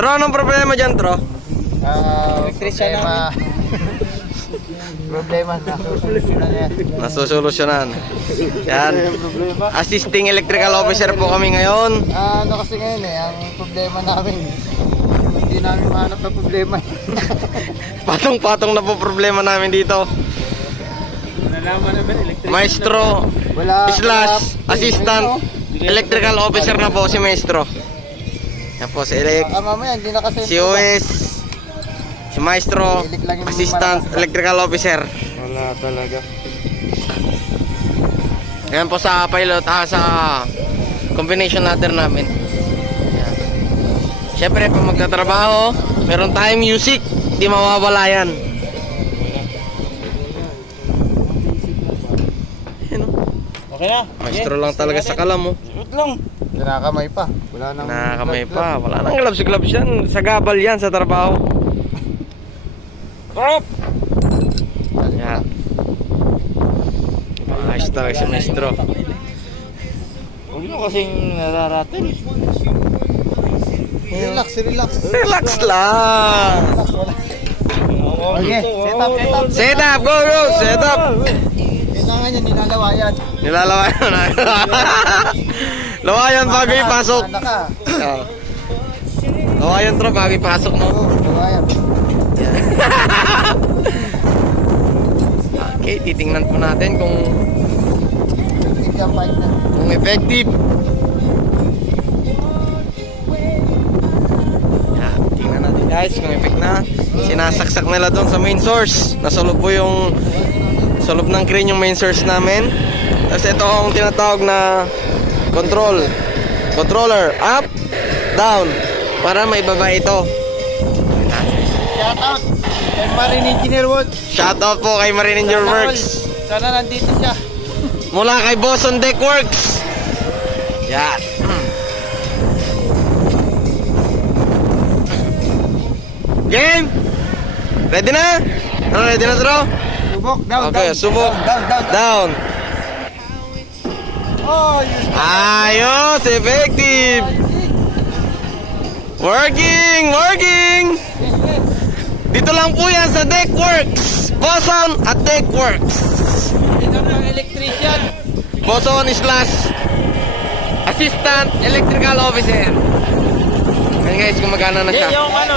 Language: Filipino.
Tro, anong problema dyan, Tro? Problema na susolusyonan yan. Nasusolusyonan. Yan. Assisting electrical officer po kami ngayon. Ano kasi ngayon ang problema namin, hindi namin mahanap na problema. Patong-patong na po problema namin dito. Maestro slash assistant electrical officer na po si Maestro. Yan po si Mamaya hindi na kasi si OS, si Maestro, assistant electrical officer. wala talaga. Yan po sa pilot, sa combination ladder namin. Yan. Siyempre pag magtatrabaho, meron tayong music, di mawawala yan. Yan, oh. Okay na. Maestro lang talaga sa kalam mo. Shoot lang. Kinakamay pa. Wala nang Nakakamay pa, wala nang gloves yan. Sa gabal yan sa trabaho. Rap! Yan. Ayos talaga si Maestro. Huwag nyo kasing nararatil. Relax, relax. Relax lang. Okay, set up, set up. Set up, go, go, set up. Kailangan niya nilalawayan. Nilalawayan. Lawayan bago ipasok. Ano ka? Lawayan tro bago ipasok mo. Oo, lawayan. Okay, titingnan po natin kung Tigyan fight na. effective. Yan, tingnan natin guys kung effect na. Sinasaksak nila doon sa main source. Nasa loob po yung sa loob ng crane yung main source namin. Tapos ito ang tinatawag na controller up, down para maibaba ito. Shout out kay Marine Engineer Wood. Shout out po kay Marine Engineer Works. Sana nandito siya. Mula kay Boss on Deck Works. Yan. Game? Ready na? Ano, ready na, Tro? Subok, down, Okay, down. subok. Down, down, down. Down. Oh, yes. Ayos, effective. Working, working. Dito lang po yan sa Deck Works. Boson at Deck Works. Ito ng electrician. Boson slash assistant electrical officer. Ngayon guys, gumagana na siya. Yung ano,